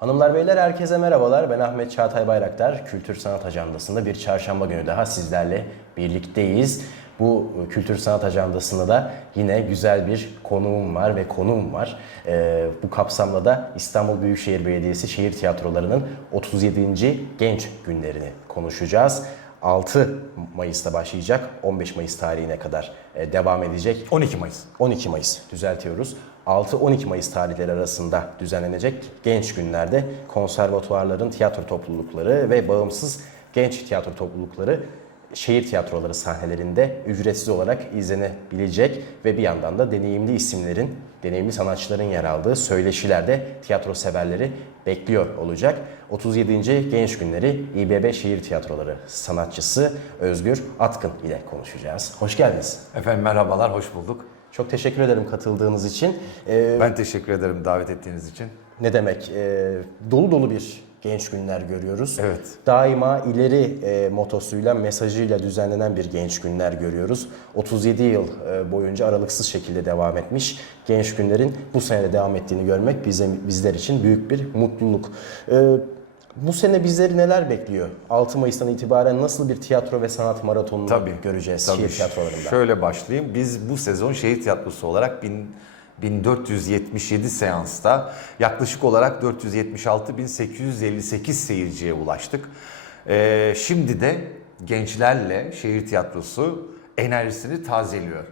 Hanımlar beyler herkese merhabalar. Ben Ahmet Çağatay Bayraktar. Kültür Sanat Ajandası'nda bir çarşamba günü daha sizlerle birlikteyiz. Bu kültür sanat ajandasında da yine güzel bir konuğum var ve konuğum var. Ee, bu kapsamda da İstanbul Büyükşehir Belediyesi şehir tiyatrolarının 37. Genç Günlerini konuşacağız. 6 Mayıs'ta başlayacak, 15 Mayıs tarihine kadar e, devam edecek 12 Mayıs. 12 Mayıs düzeltiyoruz. 6-12 Mayıs tarihleri arasında düzenlenecek genç günlerde konservatuvarların tiyatro toplulukları ve bağımsız genç tiyatro toplulukları şehir tiyatroları sahnelerinde ücretsiz olarak izlenebilecek ve bir yandan da deneyimli isimlerin, deneyimli sanatçıların yer aldığı söyleşilerde tiyatro severleri bekliyor olacak. 37. Genç Günleri İBB Şehir Tiyatroları sanatçısı Özgür Atkın ile konuşacağız. Hoş geldiniz. Efendim merhabalar, hoş bulduk. Çok teşekkür ederim katıldığınız için. Ee, Ben teşekkür ederim davet ettiğiniz için. ne demek? Ee, dolu dolu bir genç günler görüyoruz. Evet. Daima ileri e, motosuyla, mesajıyla düzenlenen bir genç günler görüyoruz. 37 yıl e, boyunca aralıksız şekilde devam etmiş genç günlerin bu sene de devam ettiğini görmek bize, bizler için büyük bir mutluluk. Ee, bu sene bizleri neler bekliyor? 6 Mayıs'tan itibaren nasıl bir tiyatro ve sanat maratonunu Tabii. göreceğiz Tabii. şehir tiyatrolarında? Şöyle başlayayım. Biz bu sezon şehir tiyatrosu olarak bin- 1477 seansta yaklaşık olarak 476.858 seyirciye ulaştık. Ee, şimdi de gençlerle şehir tiyatrosu enerjisini tazeliyor.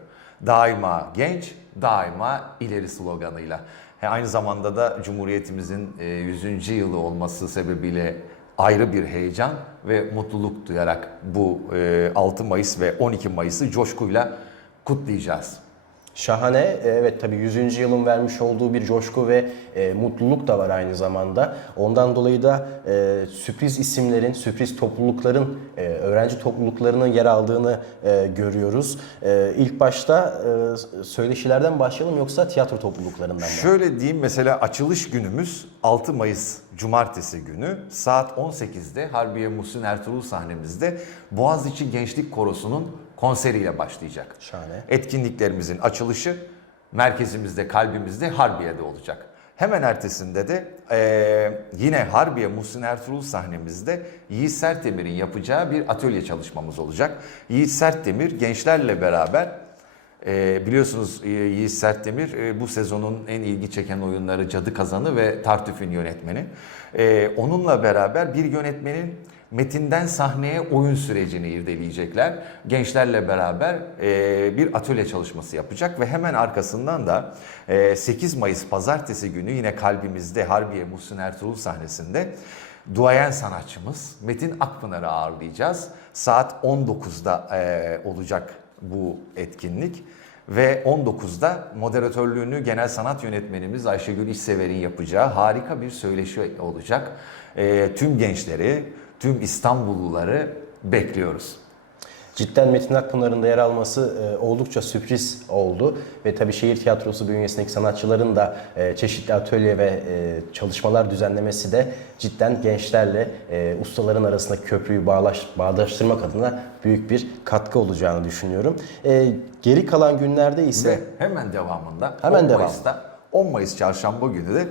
Daima genç, daima ileri sloganıyla. He, Aynı zamanda da Cumhuriyetimizin e, 100. yılı olması sebebiyle ayrı bir heyecan ve mutluluk duyarak bu e, 6 Mayıs ve 12 Mayıs'ı coşkuyla kutlayacağız. Şahane. E, Evet tabii 100. yılın vermiş olduğu bir coşku ve e, mutluluk da var aynı zamanda. Ondan dolayı da e, sürpriz isimlerin, sürpriz toplulukların, e, öğrenci topluluklarının yer aldığını e, görüyoruz. E, ilk başta e, söyleşilerden başlayalım yoksa tiyatro topluluklarından mı? Şöyle diyeyim mesela açılış günümüz 6 Mayıs Cumartesi günü saat 18'de Harbiye Muhsin Ertuğrul sahnemizde Boğaziçi Gençlik Korosu'nun konseriyle başlayacak. Şahane. Etkinliklerimizin açılışı merkezimizde, kalbimizde Harbiye'de olacak. Hemen ertesinde de eee, yine Harbiye Muhsin Ertuğrul sahnemizde Yiğit Sertdemir'in yapacağı bir atölye çalışmamız olacak. Yiğit Sertdemir gençlerle beraber ee, biliyorsunuz e, Yiğit Sertdemir e, bu sezonun en ilgi çeken oyunları Cadı Kazanı ve Tartüf'ün yönetmeni. Ee, onunla beraber bir yönetmenin metinden sahneye oyun sürecini irdeleyecekler. Gençlerle beraber e, bir atölye çalışması yapacak ve hemen arkasından da e, 8 Mayıs pazartesi günü yine kalbimizde Harbiye Muhsin Ertuğrul sahnesinde duayen sanatçımız Metin Akpınar'ı ağırlayacağız. Saat 19'da e, olacak bu etkinlik ve 19'da moderatörlüğünü genel sanat yönetmenimiz Ayşegül İşsever'in yapacağı harika bir söyleşi olacak. Ee, tüm gençleri, tüm İstanbulluları bekliyoruz. Cidden Metin Akpınar'ın da yer alması e, oldukça sürpriz oldu ve tabii şehir tiyatrosu bünyesindeki sanatçıların da e, çeşitli atölye ve e, çalışmalar düzenlemesi de cidden gençlerle e, ustaların arasındaki köprüyü bağlaş, bağdaştırmak adına büyük bir katkı olacağını düşünüyorum. E, geri kalan günlerde ise Ve hemen devamında Hemen 10 devam. Mayıs'ta 10 Mayıs çarşamba günü de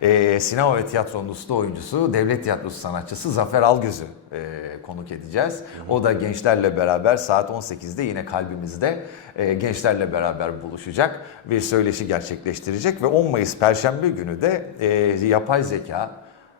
e, sinema ve tiyatronun usta oyuncusu, devlet tiyatrosu sanatçısı Zafer Algöz'ü e, konuk edeceğiz. O da gençlerle beraber saat 18'de yine kalbimizde e, gençlerle beraber buluşacak. Bir söyleşi gerçekleştirecek ve 10 Mayıs Perşembe günü de e, yapay zeka,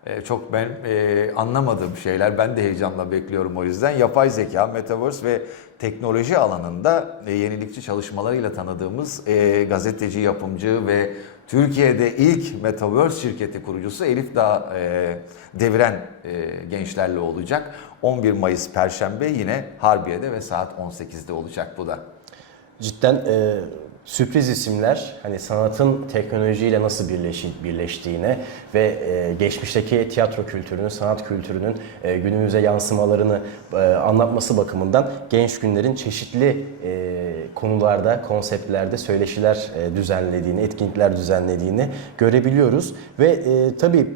e, çok ben e, anlamadığım şeyler. Ben de heyecanla bekliyorum o yüzden. Yapay zeka, metaverse ve teknoloji alanında e, yenilikçi çalışmalarıyla tanıdığımız e, gazeteci, yapımcı ve Türkiye'de ilk metaverse şirketi kurucusu Elif Dağ e, deviren e, gençlerle olacak. 11 Mayıs Perşembe yine Harbiye'de ve saat 18'de olacak bu da. cidden e, sürpriz isimler hani sanatın teknolojiyle nasıl birleşi, birleştiğine ve e, geçmişteki tiyatro kültürünün, sanat kültürünün e, günümüze yansımalarını e, anlatması bakımından genç günlerin çeşitli e, konularda, konseptlerde söyleşiler e, düzenlediğini, etkinlikler düzenlediğini görebiliyoruz. Ve e, tabii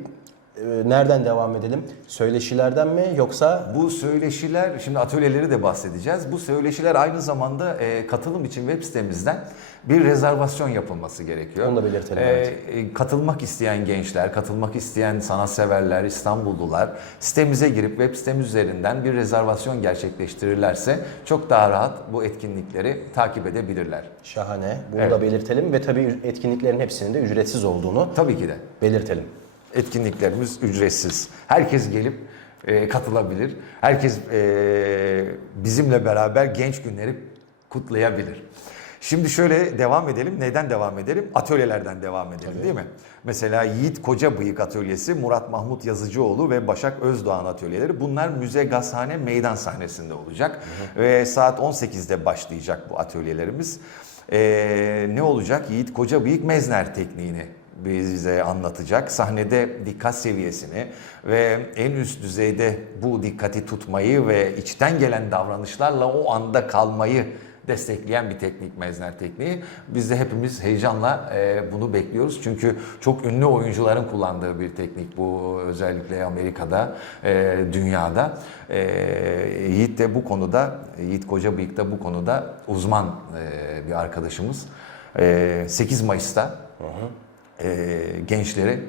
nereden devam edelim? Söyleşilerden mi yoksa Bu söyleşiler, şimdi atölyeleri de bahsedeceğiz. Bu söyleşiler aynı zamanda e, katılım için web sitemizden bir rezervasyon yapılması gerekiyor. Onu da belirtelim, E, evet. katılmak isteyen gençler, katılmak isteyen sanatseverler, İstanbullular sitemize girip web sitemiz üzerinden bir rezervasyon gerçekleştirirlerse çok daha rahat bu etkinlikleri takip edebilirler. şahane. Bunu Evet. da belirtelim ve tabii etkinliklerin hepsinin de ücretsiz olduğunu Tabii ki de. belirtelim. Etkinliklerimiz ücretsiz. Herkes gelip e, katılabilir. Herkes e, bizimle beraber genç günleri kutlayabilir. Şimdi şöyle devam edelim. Neden devam edelim? Atölyelerden devam edelim değil mi? Mesela Yiğit Koca Bıyık Atölyesi, Murat Mahmut Yazıcıoğlu ve Başak Özdoğan atölyeleri. Bunlar Müze Gazhane Meydan sahnesinde olacak. Ve saat 18'de başlayacak bu atölyelerimiz. E, ne olacak? Yiğit Koca Bıyık Mezner tekniğini bize anlatacak. Sahnede dikkat seviyesini ve en üst düzeyde bu dikkati tutmayı ve içten gelen davranışlarla o anda kalmayı destekleyen bir teknik mezner tekniği. Biz de hepimiz heyecanla e, bunu bekliyoruz. Çünkü çok ünlü oyuncuların kullandığı bir teknik bu özellikle Amerika'da, e, dünyada. E, Yiğit de bu konuda, Yiğit Kocabıyık da bu konuda uzman e, bir arkadaşımız. E, 8 Mayıs'ta e, gençleri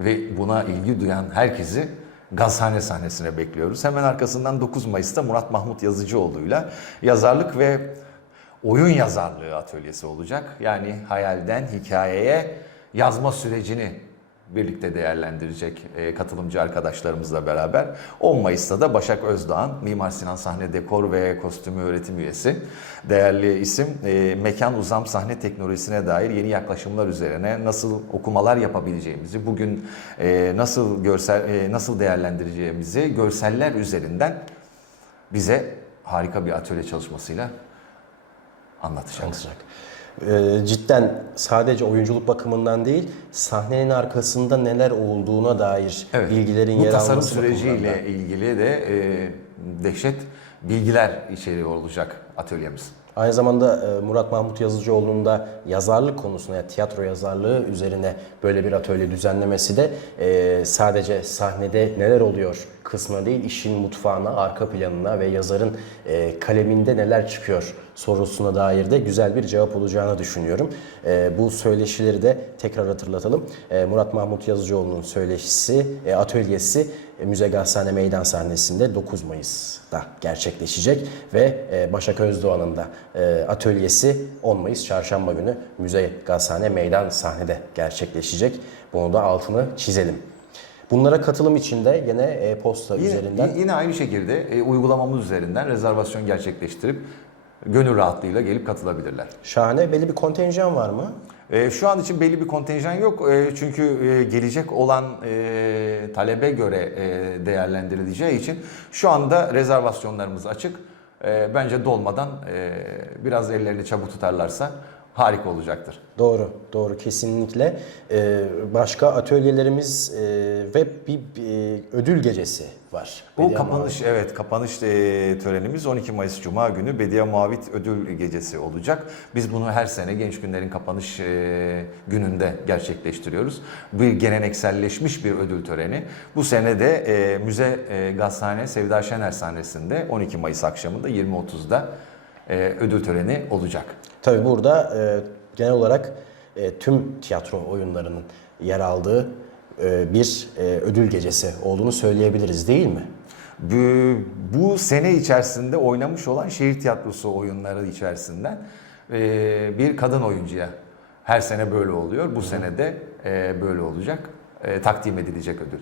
ve buna ilgi duyan herkesi Gazhane sahnesine bekliyoruz. Hemen arkasından 9 Mayıs'ta Murat Mahmut Yazıcıoğlu'yla yazarlık ve oyun yazarlığı atölyesi olacak. Yani hayalden hikayeye yazma sürecini birlikte değerlendirecek e, katılımcı arkadaşlarımızla beraber. 10 Mayıs'ta da Başak Özdoğan, Mimar Sinan Sahne Dekor ve Kostümü Öğretim Üyesi. Değerli isim, e, mekan uzam sahne teknolojisine dair yeni yaklaşımlar üzerine nasıl okumalar yapabileceğimizi, bugün e, nasıl görsel e, nasıl değerlendireceğimizi görseller üzerinden bize harika bir atölye çalışmasıyla anlatacak. Anlatacak. Ee, cidden sadece oyunculuk bakımından değil, sahnenin arkasında neler olduğuna dair Evet. bilgilerin Bu yer tasarım alması bakımından da. süreciyle ilgili de e, dehşet bilgiler içeriyor olacak atölyemiz. Aynı zamanda e, Murat Mahmut Yazıcıoğlu'nun da yazarlık konusuna, yani tiyatro yazarlığı üzerine böyle bir atölye düzenlemesi de e, sadece sahnede neler oluyor kısmına değil, işin mutfağına, arka planına ve yazarın e, kaleminde neler çıkıyor sorusuna dair de güzel bir cevap olacağını düşünüyorum. E, bu söyleşileri de tekrar hatırlatalım. E, Murat Mahmut Yazıcıoğlu'nun söyleşisi, e, atölyesi e, Müze Gazhane Meydan sahnesinde 9 Mayıs'ta gerçekleşecek ve e, Başak Özdoğan'ın da e, atölyesi 10 Mayıs Çarşamba günü Müze Gazhane Meydan sahnede gerçekleşecek. Bunu da altını çizelim. Bunlara katılım için de yine e-posta Yine, üzerinden yine aynı şekilde e, uygulamamız üzerinden rezervasyon gerçekleştirip gönül rahatlığıyla gelip katılabilirler. şahane belli bir kontenjan var mı? E, şu an için belli bir kontenjan yok E, çünkü e, gelecek olan e, talebe göre e, değerlendirileceği için şu anda rezervasyonlarımız açık. E, bence dolmadan e, biraz ellerini çabuk tutarlarsa harika olacaktır. Doğru, doğru kesinlikle. Ee, başka atölyelerimiz e, ve bir e, ödül gecesi var. Bu Bediye kapanış evet kapanış e, törenimiz 12 Mayıs Cuma günü Bediye Muavit Ödül Gecesi olacak. Biz bunu her sene Genç Günler'in kapanış e, gününde gerçekleştiriyoruz. Bir gelenekselleşmiş bir ödül töreni. Bu sene de e, Müze e, Gazhane Sevda Şener sahnesinde 12 Mayıs akşamında 20.30'da e, ödül töreni olacak. Tabii burada e, genel olarak e, tüm tiyatro oyunlarının yer aldığı e, bir e, ödül gecesi olduğunu söyleyebiliriz değil mi? Bu, bu sene içerisinde oynamış olan şehir tiyatrosu oyunları içerisinden e, bir kadın oyuncuya her sene böyle oluyor. Bu sene de e, böyle olacak. E, takdim edilecek ödül.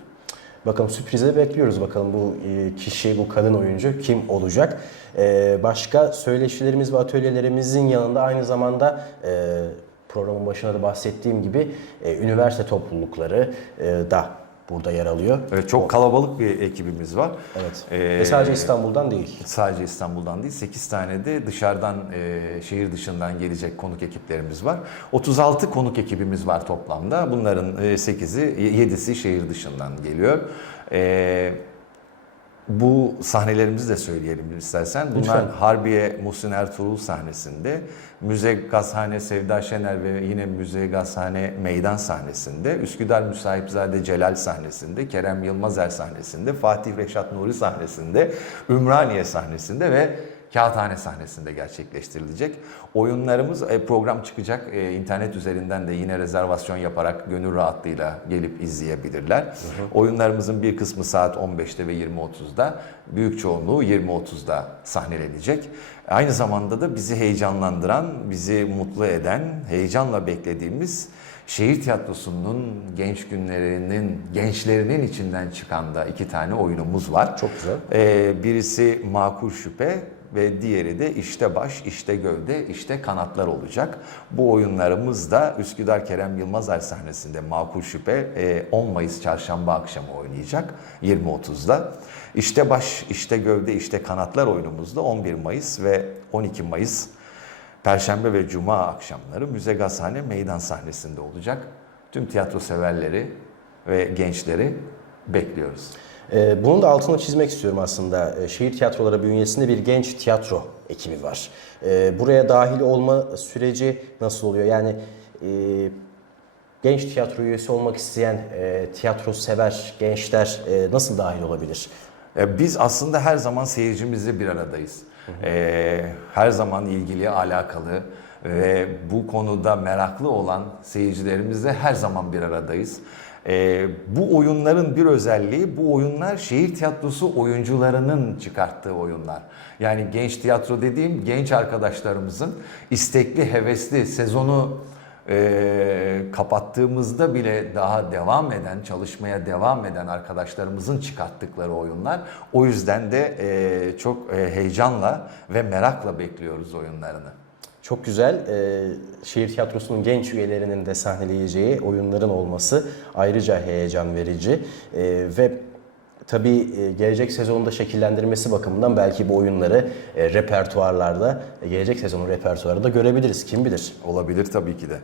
Bakalım sürprize bekliyoruz bakalım bu e, kişi, bu kadın oyuncu kim olacak? E, başka söyleşilerimiz ve atölyelerimizin yanında aynı zamanda e, programın başında da bahsettiğim gibi üniversite toplulukları da burada yer alıyor. Evet, çok kalabalık bir ekibimiz var. Evet. E, Ve sadece İstanbul'dan değil. Sadece İstanbul'dan değil 8 tane de dışarıdan e, şehir dışından gelecek konuk ekiplerimiz var. 36 konuk ekibimiz var toplamda. Bunların e, 8'i 7'si şehir dışından geliyor. E, Bu sahnelerimizi de söyleyelim istersen. Bunlar Lütfen. Harbiye Muhsin Ertuğrul sahnesinde, Müze Gazhane Sevda Şener ve yine Müze Gazhane Meydan sahnesinde, Üsküdar Müsahipzade Celal sahnesinde, Kerem Yılmazer sahnesinde, Fatih Reşat Nuri sahnesinde, Ümraniye sahnesinde ve Kağıthane sahnesinde gerçekleştirilecek. Oyunlarımız e, program çıkacak. E, internet üzerinden de yine rezervasyon yaparak gönül rahatlığıyla gelip izleyebilirler. Oyunlarımızın bir kısmı saat 15'te ve 20.30'da, büyük çoğunluğu 20.30'da sahnelenecek. Aynı zamanda da bizi heyecanlandıran, bizi mutlu eden, heyecanla beklediğimiz şehir tiyatrosunun genç günlerinin, gençlerinin içinden çıkan da iki tane oyunumuz var. Çok güzel. Ee, birisi makul şüphe ve diğeri de işte baş, işte gövde, işte kanatlar olacak. Bu oyunlarımız da Üsküdar Kerem Yılmazer sahnesinde makul şüphe e, 10 Mayıs çarşamba akşamı oynayacak 20.30'da. İşte baş, işte gövde, işte kanatlar oyunumuzda 11 Mayıs ve 12 Mayıs Perşembe ve Cuma akşamları Müze Gazhane meydan sahnesinde olacak. Tüm tiyatro severleri ve gençleri bekliyoruz. Ee, bunun da altını çizmek istiyorum aslında. Ee, Şehir tiyatroları bünyesinde bir genç tiyatro ekibi var. Ee, buraya dahil olma süreci nasıl oluyor? Yani e, genç tiyatro üyesi olmak isteyen e, tiyatro sever gençler e, nasıl dahil olabilir? E, Biz aslında her zaman seyircimizle bir aradayız. E, Her zaman ilgili, alakalı ve bu konuda meraklı olan seyircilerimizle her zaman bir aradayız. E, Bu oyunların bir özelliği, bu oyunlar şehir tiyatrosu oyuncularının çıkarttığı oyunlar. Yani genç tiyatro dediğim genç arkadaşlarımızın istekli, hevesli, sezonu e, kapattığımızda bile daha devam eden, çalışmaya devam eden arkadaşlarımızın çıkarttıkları oyunlar. O yüzden de e, çok e, heyecanla ve merakla bekliyoruz oyunlarını. Çok güzel. Ee, şehir tiyatrosunun genç üyelerinin de sahneleyeceği oyunların olması ayrıca heyecan verici. Ee, ve tabii e, gelecek sezonunda şekillendirmesi bakımından belki bu oyunları e, repertuarlarda, e, gelecek sezonun repertuarında görebiliriz. Kim bilir? Olabilir tabii ki de.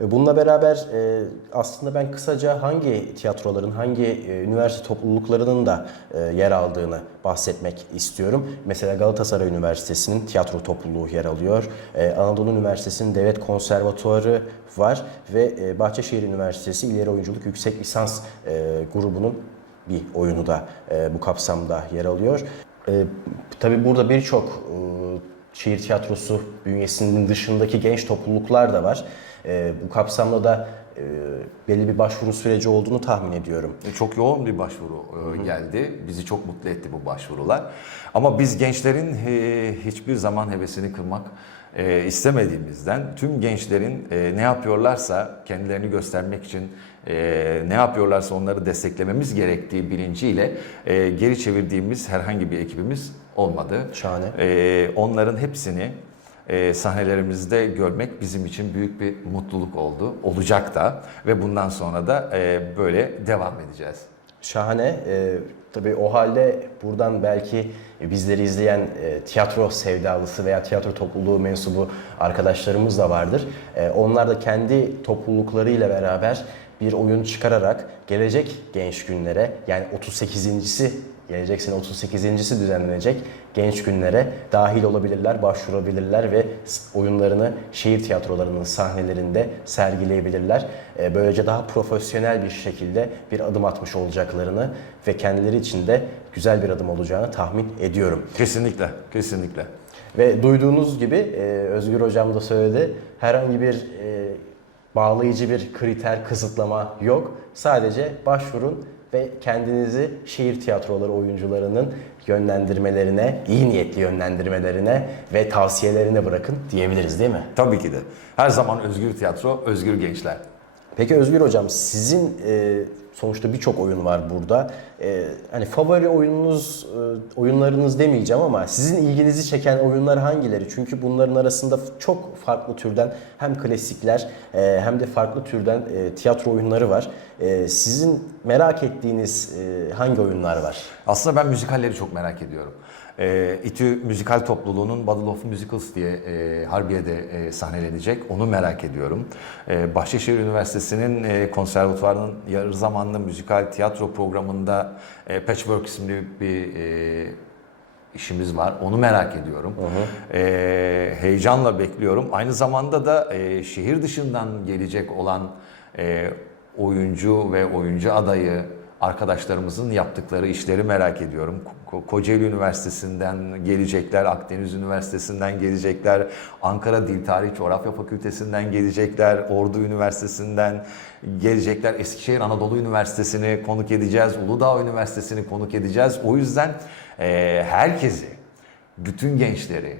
E, Bununla beraber e, aslında ben kısaca hangi tiyatroların, hangi e, üniversite topluluklarının da yer aldığını bahsetmek istiyorum. Mesela Galatasaray Üniversitesi'nin tiyatro topluluğu yer alıyor. Anadolu Üniversitesi'nin Devlet Konservatuarı var ve Bahçeşehir Üniversitesi İleri Oyunculuk Yüksek Lisans grubunun bir oyunu da bu kapsamda yer alıyor. Tabii burada birçok şehir tiyatrosu bünyesinin dışındaki genç topluluklar da var. E, bu kapsamda da e, belli bir başvuru süreci olduğunu tahmin ediyorum. E, Çok yoğun bir başvuru e, geldi. Bizi çok mutlu etti bu başvurular. Ama biz gençlerin e, hiçbir zaman hevesini kırmak e, istemediğimizden tüm gençlerin e, ne yapıyorlarsa kendilerini göstermek için e, ne yapıyorlarsa onları desteklememiz gerektiği bilinciyle e, geri çevirdiğimiz herhangi bir ekibimiz olmadı. Şahane. E, onların hepsini e, sahnelerimizde görmek bizim için büyük bir mutluluk oldu. Olacak da ve bundan sonra da e, böyle devam edeceğiz. Şahane. Ee, tabii o halde buradan belki bizleri izleyen e, tiyatro sevdalısı veya tiyatro topluluğu mensubu arkadaşlarımız da vardır. E, onlar da kendi topluluklarıyla beraber bir oyun çıkararak gelecek genç günlere yani 38.si gelecek sene 38.si düzenlenecek genç günlere dahil olabilirler, başvurabilirler ve oyunlarını şehir tiyatrolarının sahnelerinde sergileyebilirler. Ee, Böylece daha profesyonel bir şekilde bir adım atmış olacaklarını ve kendileri için de güzel bir adım olacağını tahmin ediyorum. Kesinlikle, kesinlikle. Ve duyduğunuz gibi e, Özgür Hocam da söyledi. Herhangi bir e, bağlayıcı bir kriter, kısıtlama yok. Sadece başvurun ve kendinizi şehir tiyatroları oyuncularının yönlendirmelerine, iyi niyetli yönlendirmelerine ve tavsiyelerine bırakın diyebiliriz değil mi? Tabii ki de. Her zaman özgür tiyatro, özgür gençler. Peki Özgür Hocam sizin e, sonuçta birçok oyun var burada. E, hani favori oyununuz, e, oyunlarınız demeyeceğim ama sizin ilginizi çeken oyunlar hangileri? Çünkü bunların arasında çok farklı türden hem klasikler e, hem de farklı türden e, tiyatro oyunları var. e, sizin merak ettiğiniz e, hangi oyunlar var? Aslında ben müzikalleri çok merak ediyorum. E, İTÜ Müzikal Topluluğu'nun Battle of Musicals diye e, Harbiye'de e, sahnelenecek. Onu merak ediyorum. E, Bahçeşehir Üniversitesi'nin e, konservatuvarının yarı zamanlı müzikal tiyatro programında e, Patchwork isimli bir e, işimiz var. Onu merak ediyorum. E, heyecanla bekliyorum. Aynı zamanda da e, şehir dışından gelecek olan e, oyuncu ve oyuncu adayı arkadaşlarımızın yaptıkları işleri merak ediyorum. Ko- Kocaeli Üniversitesi'nden gelecekler, Akdeniz Üniversitesi'nden gelecekler, Ankara Dil Tarih Coğrafya Fakültesinden gelecekler, Ordu Üniversitesi'nden gelecekler, Eskişehir Anadolu Üniversitesi'ni konuk edeceğiz, Uludağ Üniversitesi'ni konuk edeceğiz. O yüzden eee, herkesi, bütün gençleri,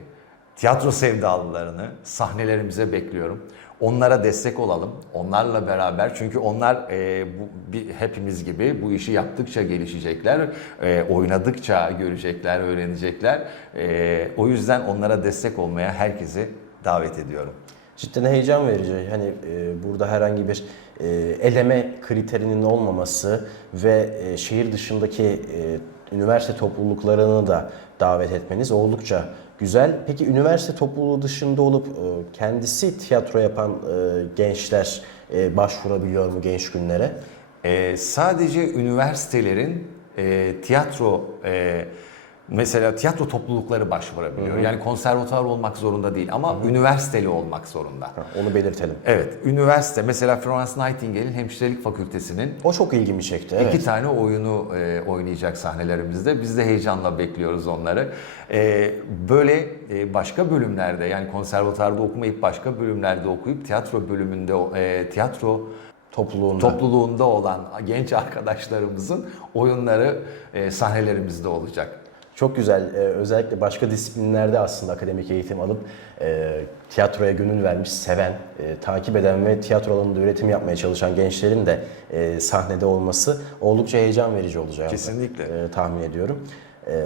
tiyatro sevdalılarını sahnelerimize bekliyorum. Onlara destek olalım. Onlarla beraber çünkü onlar e, bu, bir, hepimiz gibi bu işi yaptıkça gelişecekler. e, oynadıkça görecekler, öğrenecekler. E, o yüzden onlara destek olmaya herkesi davet ediyorum. Cidden heyecan verici. Hani e, burada herhangi bir e, eleme kriterinin olmaması ve e, şehir dışındaki e, üniversite topluluklarını da davet etmeniz oldukça güzel. Peki üniversite topluluğu dışında olup e, kendisi tiyatro yapan e, gençler e, başvurabiliyor mu genç günlere? Ee, sadece üniversitelerin e, tiyatro e, mesela tiyatro toplulukları başvurabiliyor. Yani konservatuvar olmak zorunda değil ama üniversiteli olmak zorunda. Ha, Onu belirtelim. Evet, üniversite mesela Florence Nightingale'in hemşirelik fakültesinin O çok ilgimi çekti. Evet. iki tane oyunu e, oynayacak sahnelerimizde. Biz de heyecanla bekliyoruz onları. E, böyle e, başka bölümlerde yani konservatuvarda okumayıp başka bölümlerde okuyup tiyatro bölümünde e, tiyatro Topluluğunda. topluluğunda olan genç arkadaşlarımızın oyunları e, sahnelerimizde olacak. Çok güzel. Ee, özellikle başka disiplinlerde aslında akademik eğitim alıp e, tiyatroya gönül vermiş, seven, e, takip eden ve tiyatro alanında üretim yapmaya çalışan gençlerin de e, sahnede olması oldukça heyecan verici olacak. Kesinlikle. E, tahmin ediyorum. E,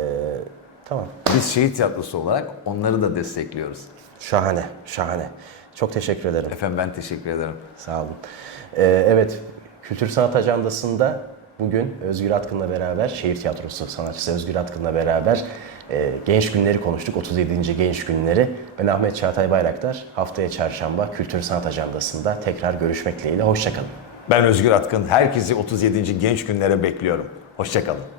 tamam. Biz şehir tiyatrosu olarak onları da destekliyoruz. Şahane, şahane. Çok teşekkür ederim. Efendim ben teşekkür ederim. Sağ olun. Ee, evet, Kültür Sanat Ajandası'nda bugün Özgür Atkın'la beraber, şehir tiyatrosu sanatçısı Özgür Atkın'la beraber e, genç günleri konuştuk. 37. genç günleri. Ben Ahmet Çağatay Bayraktar. Haftaya çarşamba Kültür Sanat Ajandası'nda tekrar görüşmek dileğiyle. Hoşçakalın. Ben Özgür Atkın. Herkesi 37. genç günlere bekliyorum. Hoşçakalın.